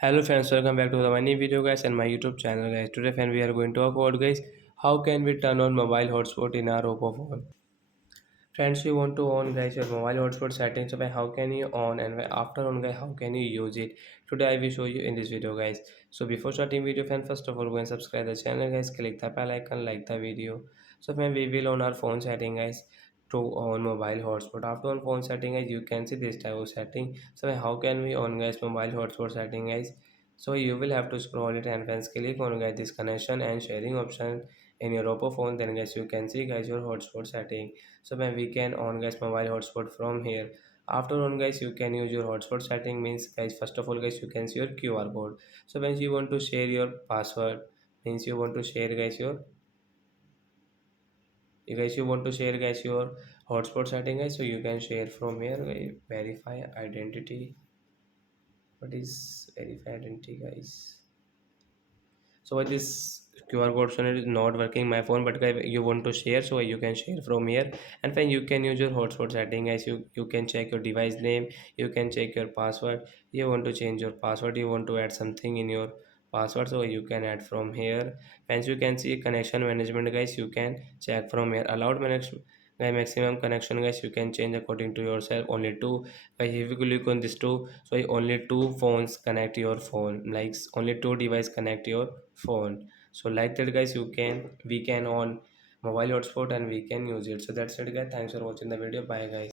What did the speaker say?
Hello friends, welcome back to my new video guys and my YouTube channel guys. Today friend we are going to talk about guys how can we turn on mobile hotspot in our Oppo phone. Friends, you want to on guys your mobile hotspot settings. So by how can you on and after on guys how can you use it? Today I will show you in this video guys. So before starting video friend, first of all go and subscribe the channel guys. Click the bell icon, like the video. So when we will on our phone setting guys to on mobile hotspot. After on phone setting guys you can see this type of setting. So how can we on guys mobile hotspot setting guys? So you will have to scroll it and friends click on guys this connection and sharing option in your Oppo phone. Then guys you can see guys your hotspot setting. So when we can on guys mobile hotspot from here. After on guys you can use your hotspot setting means guys first of all guys you can see your QR code. So when you want to share your password means you want to share guys your you guys you want to share guys your hotspot setting guys, so you can share from here guys. Verify identity. What is verify identity guys? So this QR code option is not working my phone, but guys you want to share, so you can share from here. And then you can use your hotspot setting guys. You can check your device name, you can check your password. You want to change your password, you want to add something in your password, so you can add from here. Once you can see connection management guys, you can check from here. Allowed connection guys, maximum connection guys you can change according to yourself. Only two guys, if you click on this two, so only two phones connect your phone, like only two device connect your phone. So like that guys you can we can on mobile hotspot and we can use it. So that's it guys, thanks for watching the video, bye guys.